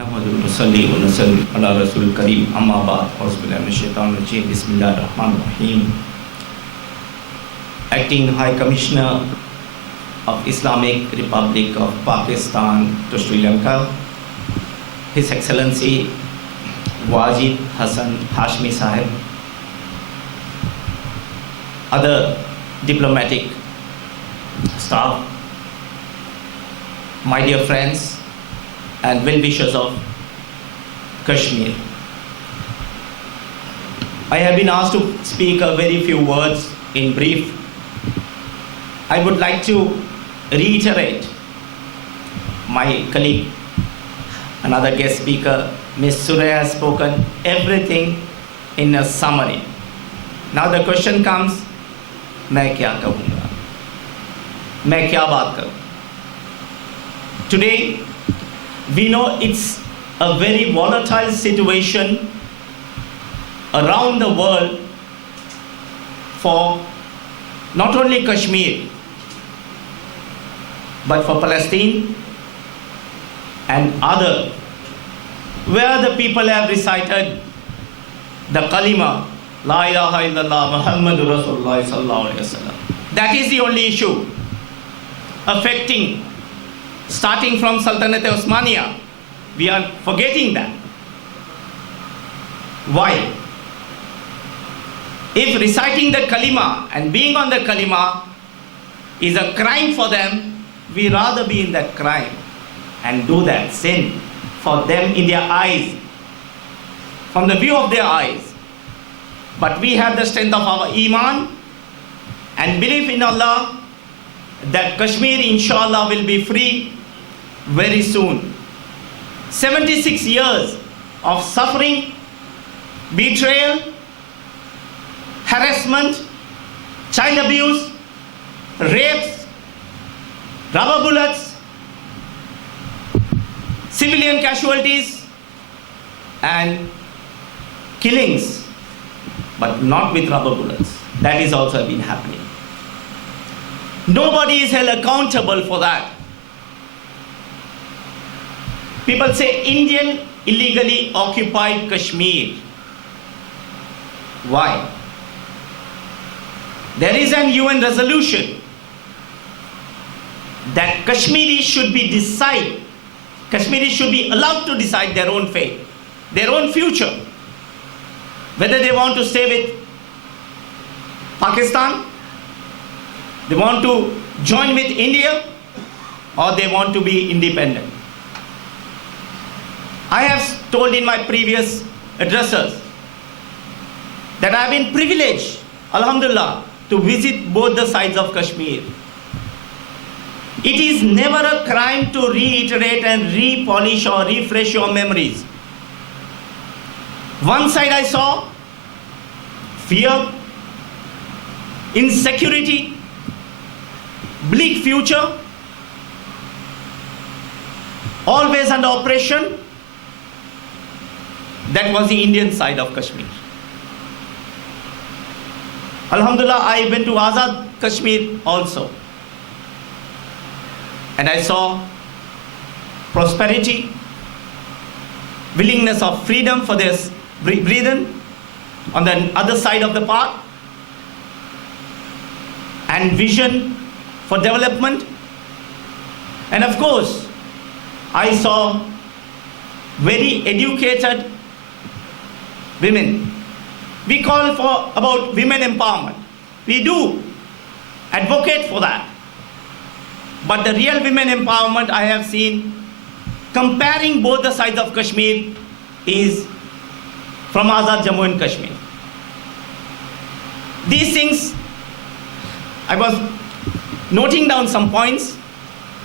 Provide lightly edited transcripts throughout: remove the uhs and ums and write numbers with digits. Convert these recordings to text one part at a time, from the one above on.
नहमदुहु व नसल्ली व नसल्लिम अला रसूलिल करीम अम्मा बाद औज़ु बिल्लाहि मिनश शैतानिर रजीम बिस्मिल्लाहिर रहमानिर रहीम. Acting High Commissioner of Islamic Republic of Pakistan to Sri Lanka, His Excellency Wajid Hassan Hashmi Sahib, other diplomatic staff, my dear friends and well-wishers of Kashmir. I have been asked to speak a very few words in brief. I would like to reiterate my colleague, another guest speaker, Ms. Surya has spoken everything in a summary. Now the question comes, मैं क्या कहूँगा, मैं क्या बात करूँ? Today, we know it's a very volatile situation around the world for not only Kashmir, but for Palestine and other, where the people have recited the kalima, La ilaha illallah Muhammadur Rasulullah sallallahu alaihi wasallam. That is the only issue affecting, starting from Sultanate Osmania. We are forgetting that. Why? If reciting the kalima and being on the kalima is a crime for them, we rather be in that crime and do that sin for them in their eyes, from the view of their eyes. But we have the strength of our iman and belief in Allah that Kashmir inshallah will be free very soon. 76 years of suffering, betrayal, harassment, child abuse, rapes, rubber bullets, civilian casualties and killings, but not with rubber bullets. That is also been happening. Nobody is held accountable for that. People say Indian illegally occupied Kashmir. Why? There is an UN resolution that Kashmiris should be Kashmiris should be allowed to decide their own fate, their own future, whether they want to stay with Pakistan, they want to join with India, or they want to be independent. I have told in my previous addresses that I have been privileged, alhamdulillah, to visit both the sides of Kashmir. It is never a crime to reiterate and re-polish or refresh your memories. One side I saw fear, insecurity, bleak future, always under oppression. That was the Indian side of Kashmir. Alhamdulillah, I went to Azad Kashmir also. And I saw prosperity, willingness of freedom for their breathing on the other side of the path, and vision for development. And of course, I saw very educated women. We call for about women empowerment. We do advocate for that. But the real women empowerment I have seen, comparing both the sides of Kashmir, is from Azad Jammu and Kashmir. These things, I was noting down some points,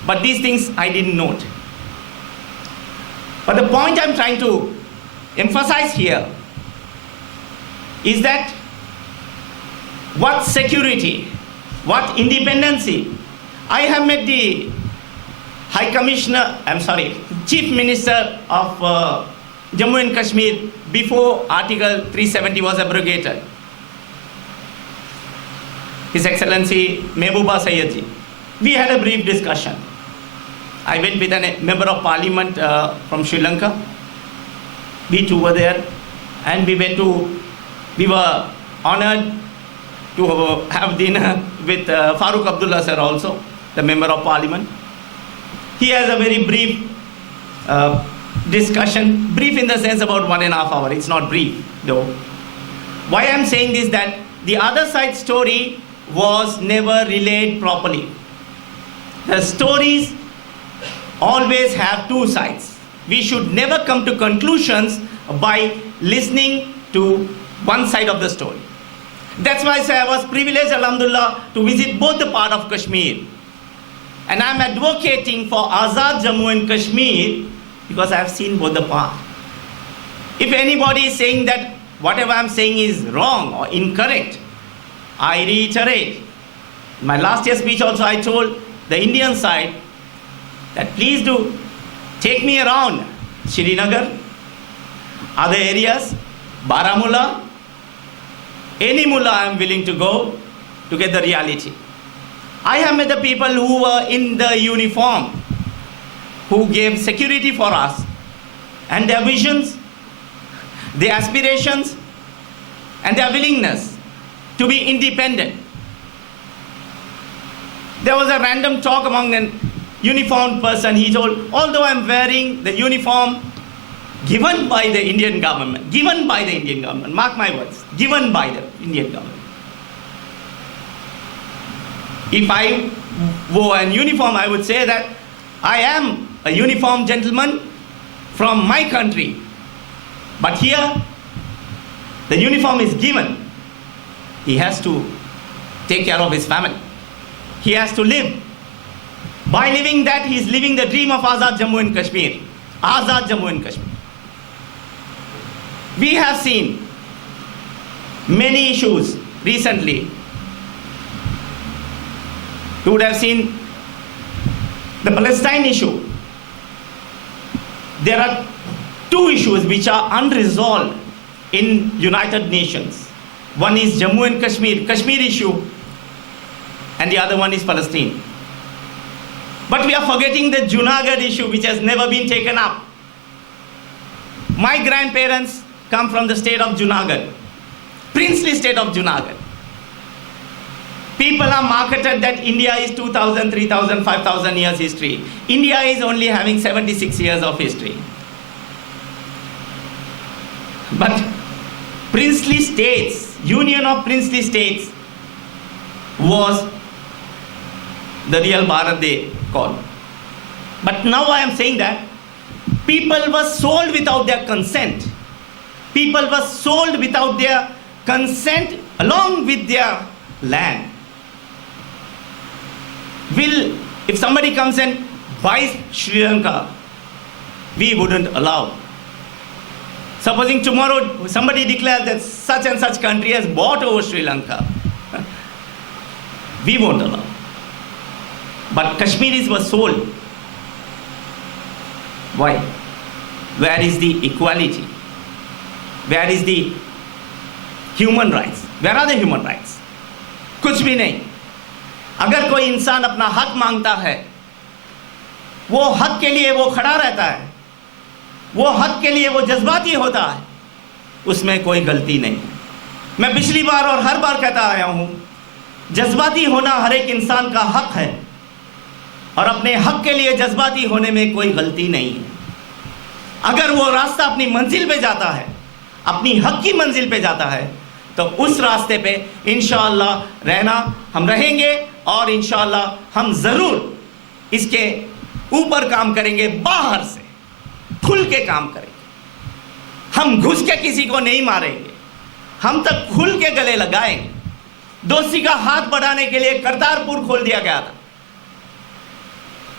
but these things I didn't note. But the point I'm trying to emphasize here is that what security, what independency. I have met the Chief Minister of Jammu and Kashmir before Article 370 was abrogated. His Excellency Mehbooba Sayyidji. We had a brief discussion. I went with a member of parliament from Sri Lanka. We two were there, and we were honored to have dinner with Farooq Abdullah sir also, the member of parliament. He has a very brief discussion, brief in the sense about 1.5 hours. It's not brief though. Why I'm saying this, that the other side story was never relayed properly. The stories always have two sides. We should never come to conclusions by listening to one side of the story. That's why I was privileged, alhamdulillah, to visit both the part of Kashmir. And I'm advocating for Azad Jammu and Kashmir because I've seen both the part. If anybody is saying that whatever I'm saying is wrong or incorrect, I reiterate. In my last year's speech also I told the Indian side that please do take me around Srinagar, other areas, Baramulla, any mullah I am willing to go to get the reality. I have met the people who were in the uniform, who gave security for us, and their visions, their aspirations, and their willingness to be independent. There was a random talk among a uniformed person. He told, although I'm wearing the uniform given by the Indian government, mark my words, given by the Indian government. If I wore a uniform, I would say that I am a uniformed gentleman from my country. But here, the uniform is given. He has to take care of his family. He has to live. By living that, he is living the dream of Azad Jammu and Kashmir. Azad Jammu and Kashmir. We have seen many issues recently. You would have seen the Palestine issue. There are two issues which are unresolved in United Nations. One is Jammu and Kashmir issue, and the other one is Palestine. But we are forgetting the Junagadh issue, which has never been taken up. My grandparents come from the state of Junagadh, princely state of Junagadh. People are marketed that India is 2,000, 3,000, 5,000 years history. India is only having 76 years of history. But princely states, Union of Princely States was the real Bharat they called. But now I am saying that people were sold without their consent. People were sold without their consent along with their land. If somebody comes and buys Sri Lanka, we wouldn't allow. Supposing tomorrow somebody declares that such and such country has bought over Sri Lanka, we won't allow. But Kashmiris were sold. Why? Where is the equality? Where is the human rights? Where are the human rights? कुछ भी नहीं. अगर कोई इंसान अपना हक मांगता है, वो हक के लिए वो खड़ा रहता है, वो हक के लिए वो जज्बाती होता है, उसमें कोई गलती नहीं. मैं पिछली बार और हर बार कहता आया हूं, जज्बाती होना हर एक इंसान का हक है और अपने हक के लिए जज्बाती होने में कोई गलती नहीं है. अगर वो रास्ता अपनी मंजिल पे जाता है, अपनी हक की मंजिल पे जाता है, तो उस रास्ते पे इंशाअल्लाह रहना हम रहेंगे और इंशाअल्लाह हम ज़रूर इसके ऊपर काम करेंगे. बाहर से खुल के काम करेंगे. हम घुस के किसी को नहीं मारेंगे, हम तक खुल के गले लगाएंगे. दोस्ती का हाथ बढ़ाने के लिए करतारपुर खोल दिया गया था.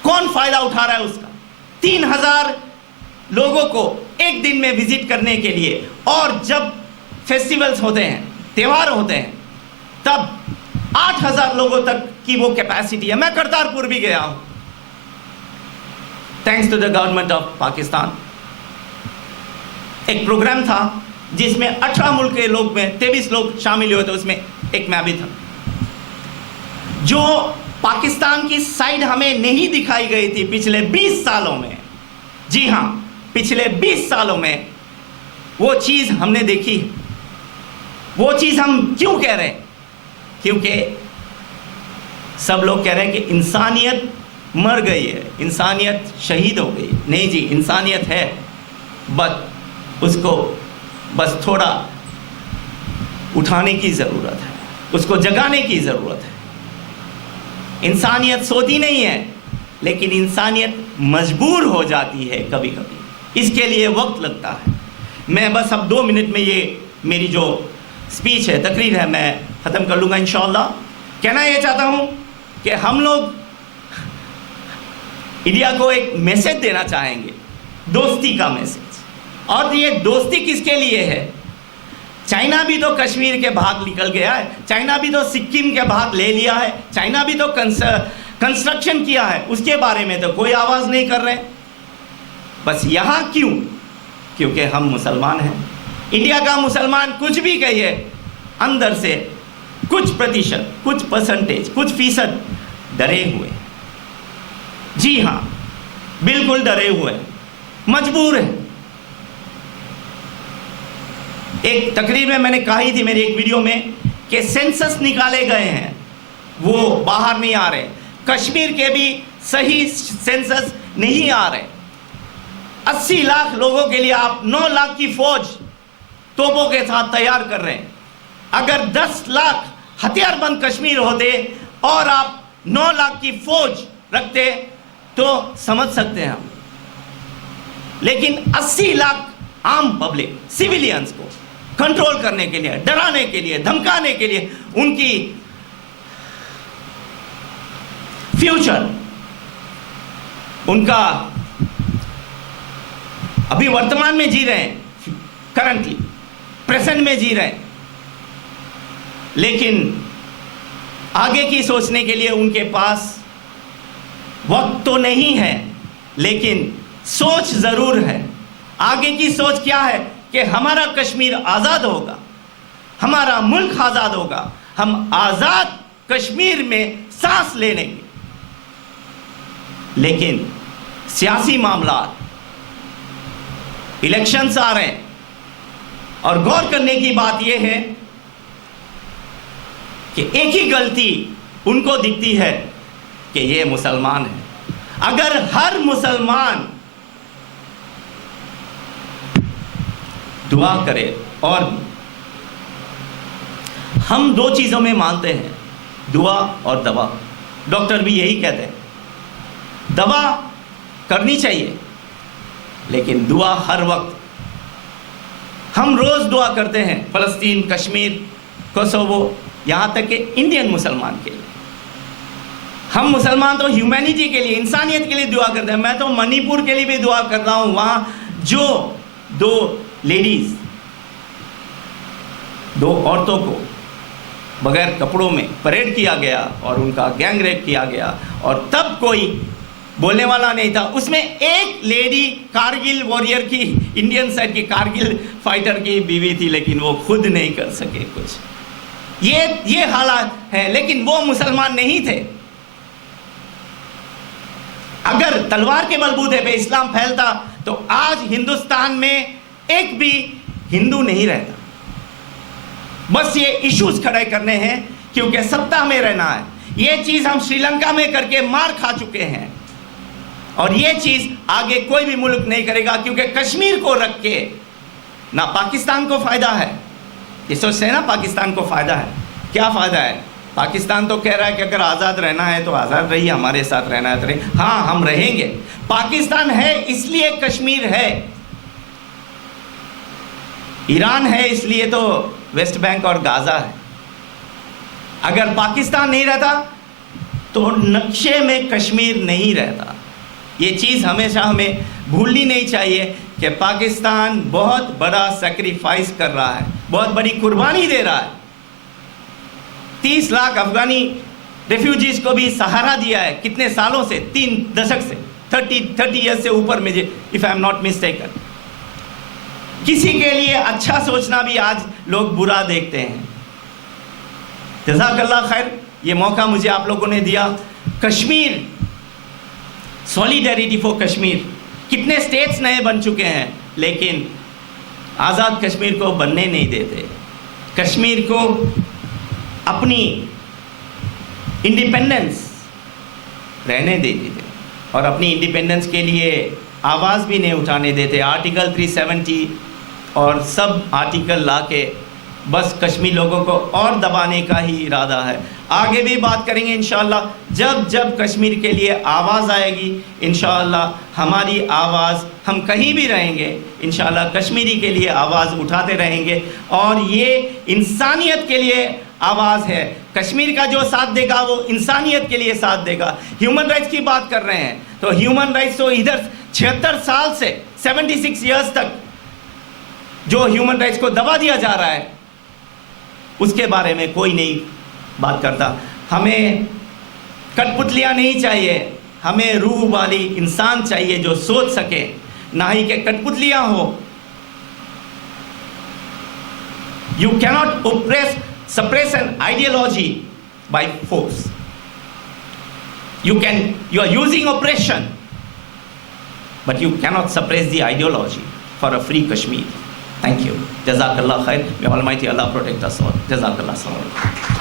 कौन फायदा उठा रहा है उसका? 3,000 लोगों को एक दिन में विजिट करने के लिए, और जब फेस्टिवल्स होते हैं, त्योहार होते हैं, तब 8,000 लोगों तक की वो कैपेसिटी है. मैं करतारपुर भी गया हूं, thanks to the government of Pakistan. एक प्रोग्राम था जिसमें 18 मुल्क के लोग में 23 लोग शामिल हुए थे, उसमें एक मैं भी था. जो पाकिस्तान की साइड हमें नहीं दिखाई गई थी पिछले 20 सालों में। जी हाँ, पिछले 20 सालों में वो चीज़ हमने देखी। वो चीज़ हम क्यों कह रहे हैं? क्योंकि सब लोग कह रहे हैं कि इंसानियत मर गई है, इंसानियत शहीद हो गई। नहीं जी, इंसानियत है, बस उसको बस थोड़ा उठाने की ज़रूरत है, उसको जगाने की ज़रूरत है। इंसानियत सोती नहीं है, लेकिन इंसानियत मजबूर हो जाती है कभी कभी, इसके लिए वक्त लगता है। मैं बस अब 2 मिनट में ये मेरी जो स्पीच है, तकरीर है, मैं ख़त्म कर लूँगा इंशाअल्लाह। कहना ये चाहता हूँ कि हम लोग इंडिया को एक मैसेज देना चाहेंगे, दोस्ती का मैसेज। और ये दोस्ती किसके लिए है? चाइना भी तो कश्मीर के भाग निकल गया है, चाइना भी तो सिक्किम के भाग ले लिया है, चाइना भी तो कंस्ट्रक्शन किया है, उसके बारे में तो कोई आवाज़ नहीं कर रहे। बस यहाँ क्यों? क्योंकि हम मुसलमान हैं। इंडिया का मुसलमान कुछ भी कहिए, अंदर से कुछ प्रतिशत, कुछ परसेंटेज, कुछ फीसद डरे हुए। जी हाँ, बिल्कुल डरे हुए, मजबूर है। एक तकरीर में मैंने कही थी मेरी एक वीडियो में कि सेंसस निकाले गए हैं, वो बाहर नहीं आ रहे। कश्मीर के भी सही सेंसस नहीं आ रहे। 80 लाख लोगों के लिए आप 9 लाख की फौज तोपों के साथ तैयार कर रहे हैं। अगर 10 लाख हथियारबंद कश्मीर होते और आप 9 लाख की फौज रखते तो समझ सकते हैं हम। लेकिन 80 लाख आम पब्लिक, सिविलियंस को कंट्रोल करने के लिए, डराने के लिए, धमकाने के लिए, उनकी फ्यूचर, उनका अभी वर्तमान में जी रहे हैं, करंटली प्रेजेंट में जी रहे हैं, लेकिन आगे की सोचने के लिए उनके पास वक्त तो नहीं है, लेकिन सोच ज़रूर है। आगे की सोच क्या है कि हमारा कश्मीर आज़ाद होगा, हमारा मुल्क आज़ाद होगा, हम आज़ाद कश्मीर में सांस ले लेंगे। लेकिन सियासी मामला, इलेक्शंस आ रहे हैं, और गौर करने की बात यह है कि एक ही गलती उनको दिखती है कि ये मुसलमान है। अगर हर मुसलमान दुआ करे, और हम 2 चीज़ों में मानते हैं, दुआ और दवा। डॉक्टर भी यही कहते हैं, दवा करनी चाहिए लेकिन दुआ हर वक्त। हम रोज़ दुआ करते हैं फ़लस्तीन, कश्मीर, कोसोवो, यहाँ तक कि इंडियन मुसलमान के लिए। हम मुसलमान तो ह्यूमैनिटी के लिए, इंसानियत के लिए दुआ करते हैं। मैं तो मणिपुर के लिए भी दुआ कर रहा हूँ। वहाँ जो 2 लेडीज़, 2 औरतों को बगैर कपड़ों में परेड किया गया और उनका गैंग रेप किया गया, और तब कोई बोलने वाला नहीं था। उसमें एक लेडी कारगिल वॉरियर की, इंडियन साइड की कारगिल फाइटर की बीवी थी, लेकिन वो खुद नहीं कर सके कुछ। ये हालात है, लेकिन वो मुसलमान नहीं थे। अगर तलवार के बलबूते पे इस्लाम फैलता तो आज हिंदुस्तान में एक भी हिंदू नहीं रहता। बस ये इश्यूज खड़े करने हैं क्योंकि सत्ता में रहना है। ये चीज़ हम श्रीलंका में करके मार खा चुके हैं, और ये चीज़ आगे कोई भी मुल्क नहीं करेगा, क्योंकि कश्मीर को रख के ना पाकिस्तान को फ़ायदा है। ये सोचते हैं ना पाकिस्तान को फ़ायदा है। क्या फ़ायदा है? पाकिस्तान तो कह रहा है कि अगर आज़ाद रहना है तो आज़ाद रहिए, हमारे साथ रहना है तो रहिए। हाँ, हम रहेंगे। पाकिस्तान है इसलिए कश्मीर है, ईरान है इसलिए तो वेस्ट बैंक और गाज़ा है। अगर पाकिस्तान नहीं रहता तो नक्शे में कश्मीर नहीं रहता। ये चीज़ हमेशा हमें भूलनी नहीं चाहिए कि पाकिस्तान बहुत बड़ा सेक्रीफाइस कर रहा है, बहुत बड़ी कुर्बानी दे रहा है। 30 लाख अफगानी रेफ्यूजीज़ को भी सहारा दिया है। कितने सालों से? 3 दशक से, 30 ईयर्स से ऊपर में, if I am not mistaken. किसी के लिए अच्छा सोचना भी आज लोग बुरा देखते हैं। जज़ाकल्लाह खैर। ये मौका मुझे आप लोगों ने दिया। कश्मीर, सॉलिडेरिटी फॉर कश्मीर, कितने स्टेट्स नए बन चुके हैं लेकिन आज़ाद कश्मीर को बनने नहीं देते, कश्मीर को अपनी इंडिपेंडेंस रहने देते थे और अपनी इंडिपेंडेंस के लिए आवाज़ भी नहीं उठाने देते। आर्टिकल 370 और सब आर्टिकल ला के बस कश्मीर लोगों को और दबाने का ही इरादा है। आगे भी बात करेंगे इंशाअल्लाह, जब जब कश्मीर के लिए आवाज़ आएगी इंशाअल्लाह हमारी आवाज़, हम कहीं भी रहेंगे इंशाअल्लाह कश्मीरी के लिए आवाज़ उठाते रहेंगे। और ये इंसानियत के लिए आवाज़ है, कश्मीर का जो साथ देगा वो इंसानियत के लिए साथ देगा। ह्यूमन राइट्स की बात कर रहे हैं तो ह्यूमन राइट्स तो इधर 76 साल से 76 ईयर्स तक जो ह्यूमन राइट्स को दबा दिया जा रहा है उसके बारे में कोई नहीं बात करता। हमें कठपुतलियाँ नहीं चाहिए, हमें रूह वाली इंसान चाहिए जो सोच सके, ना ही कि कठपुतलियाँ हो। You cannot suppress an ideology by force. You are using oppression, but you cannot suppress the ideology for a free Kashmir. Thank you. Jazakallah khair. May Almighty Allah protect us all. Jazakallah.